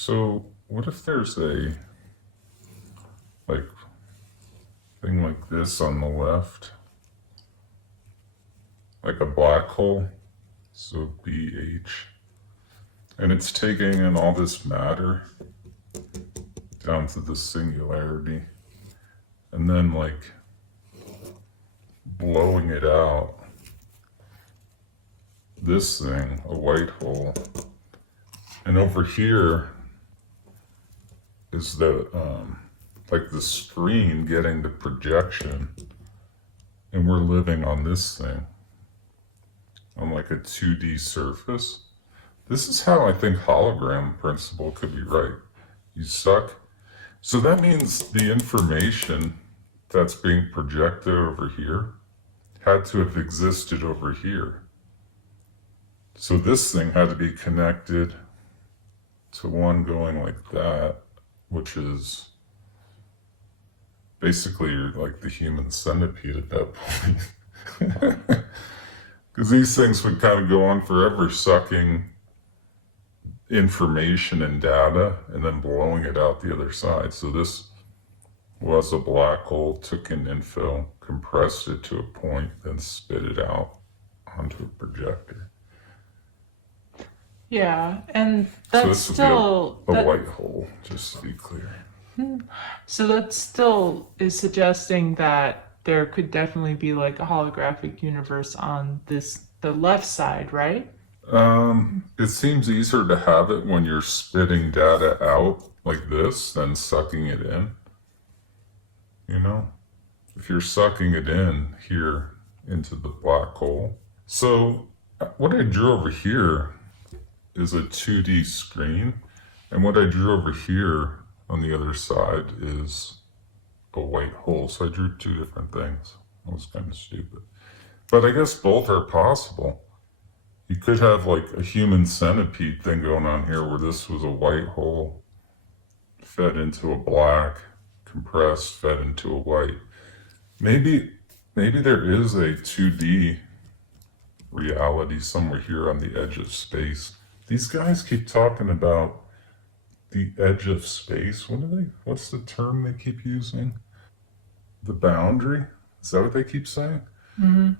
So what if there's a like thing like this on the left, like a black hole, so BH, and it's taking in all this matter down to the singularity, and then like blowing it out. This thing, a white hole, and over here is the like the screen getting the projection, and we're living on this thing on like a 2D surface. This is how I think hologram principle could be right. You suck. So that means the information that's being projected over here had to have existed over here. So this thing had to be connected to one going like that, which is basically like the human centipede at that point. Because these things would kind of go on forever sucking information and data and then blowing it out the other side. So this was a black hole, took in info, compressed it to a point, then spit it out onto a projector. Yeah, and So that's this would still be a white hole, just to be clear. so that still is suggesting that there could definitely be like a holographic universe on the left side, right? It seems easier to have it when you're spitting data out like this than sucking it in. You know? If you're sucking it in here into the black hole. So what I drew over here is a 2D screen, and what I drew over here on the other side is a white hole. So I drew two different things. That was kind of stupid. But I guess both are possible. You could have like a human centipede thing going on here where this was a white hole fed into a black, compressed, fed into a white. Maybe there is a 2D reality somewhere here on the edge of space. These guys keep talking about the edge of space. What's the term they keep using? The boundary? Is that what they keep saying? Mm-hmm.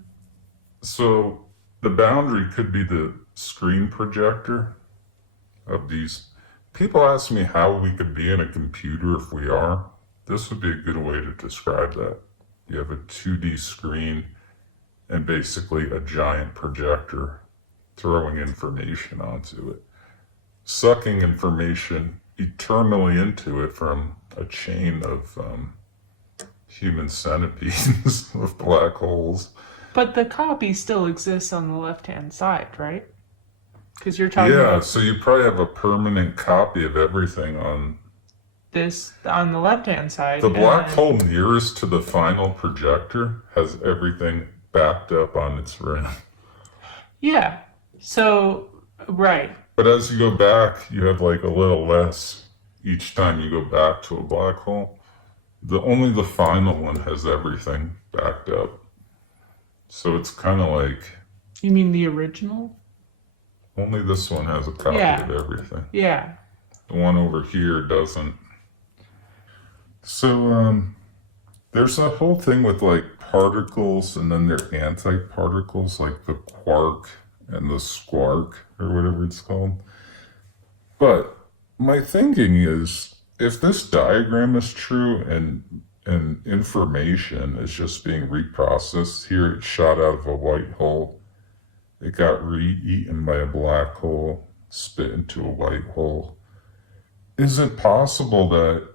So the boundary could be the screen projector of these. People ask me how we could be in a computer if we are. This would be a good way to describe that. You have a 2D screen and basically a giant projector throwing information onto it, sucking information eternally into it from a chain of human centipedes with black holes. But the copy still exists on the left-hand side, right? Because you're talking Yeah, about so you probably have a permanent copy of everything on this on the left-hand side. the black hole nearest to the final projector has everything backed up on its rim. Yeah. So, right. But as you go back, you have like a little less each time you go back to a black hole. Only the final one has everything backed up. So it's kind of like You mean the original? only this one has a copy Yeah. of everything. Yeah. The one over here doesn't. So there's a whole thing with like particles and then their anti-particles, like the quark and the squark or whatever it's called. But my thinking is, if this diagram is true and information is just being reprocessed, here it's shot out of a white hole, it got re-eaten by a black hole, spit into a white hole. Is it possible that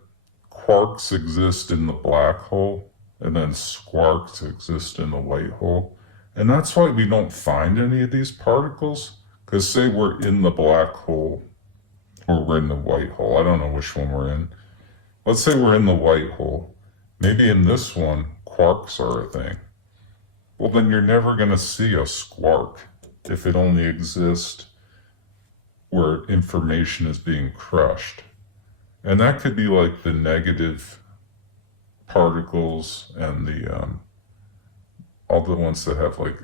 quarks exist in the black hole and then squarks exist in the white hole? And that's why we don't find any of these particles? Because say we're in the black hole or we're in the white hole. I don't know which one we're in. Let's say we're in the white hole. Maybe in this one, quarks are a thing. Well, then you're never going to see a squark if it only exists where information is being crushed. And that could be like the negative particles and the all the ones that have like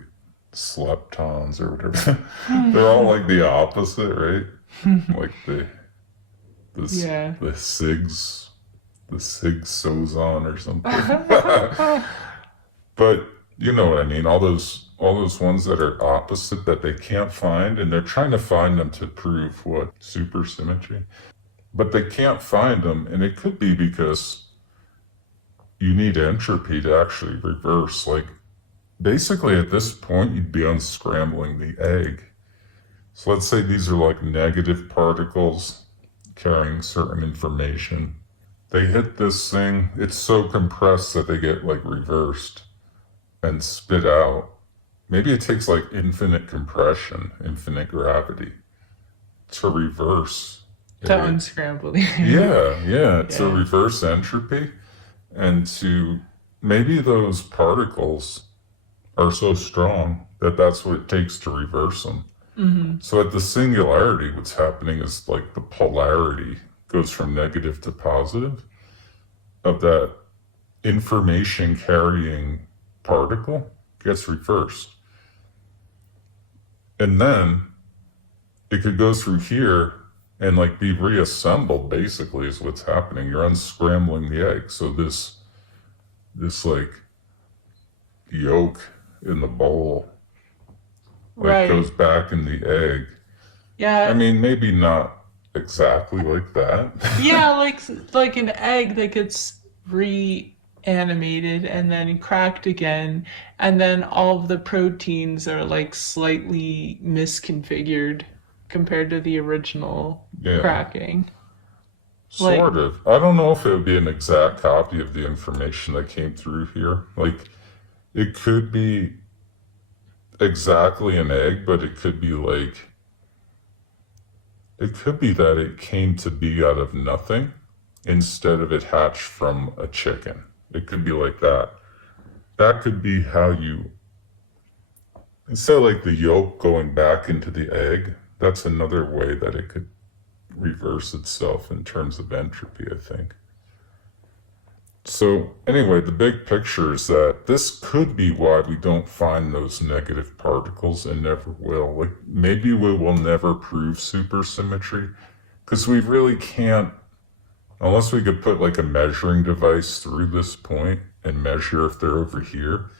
leptons or whatever. They're all like the opposite, right? Like This Yeah. the Sig Sozon or something. But you know what I mean, all those ones that are opposite that they can't find, and they're trying to find them to prove what? Supersymmetry. But they can't find them, and it could be because you need entropy to actually reverse. Like, basically at this point, you'd be unscrambling the egg. So let's say these are like negative particles carrying certain information. They hit this thing, it's so compressed that they get like reversed and spit out. Maybe it takes like infinite compression, infinite gravity to reverse. To unscramble. Yeah, to Yeah. reverse entropy, and to maybe those particles are so strong that that's what it takes to reverse them. So at the singularity, what's happening is like the polarity goes from negative to positive of that information carrying particle gets reversed. And then it could go through here and like be reassembled, basically, is what's happening. You're unscrambling the egg. So this like yolk in the bowl like Right. goes back in the egg. Yeah. I mean, maybe not exactly like that. Yeah, like an egg that gets reanimated and then cracked again, and then all of the proteins are like slightly misconfigured compared to the original Yeah, cracking. Like, sort of. I don't know if it would be an exact copy of the information that came through here. Like, it could be exactly an egg, but it could be like, it could be that it came to be out of nothing instead of it hatched from a chicken. It could be like that. That could be how you, instead of like the yolk going back into the egg, that's another way that it could reverse itself in terms of entropy, I think. So, anyway, the big picture is that this could be why we don't find those negative particles and never will. Like, maybe we will never prove supersymmetry because we really can't, unless we could put like a measuring device through this point and measure if they're over here.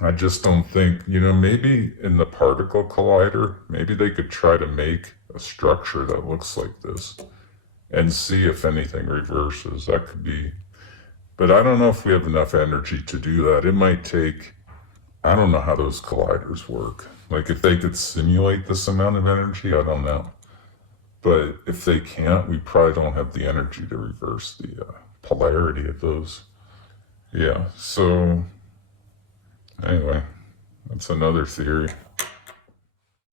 I just don't think, maybe in the particle collider, maybe they could try to make a structure that looks like this and see if anything reverses. That could be, but I don't know if we have enough energy to do that. It might take, I don't know how those colliders work. Like if they could simulate this amount of energy, I don't know. But if they can't, we probably don't have the energy to reverse the polarity of those. Yeah, so anyway, that's another theory.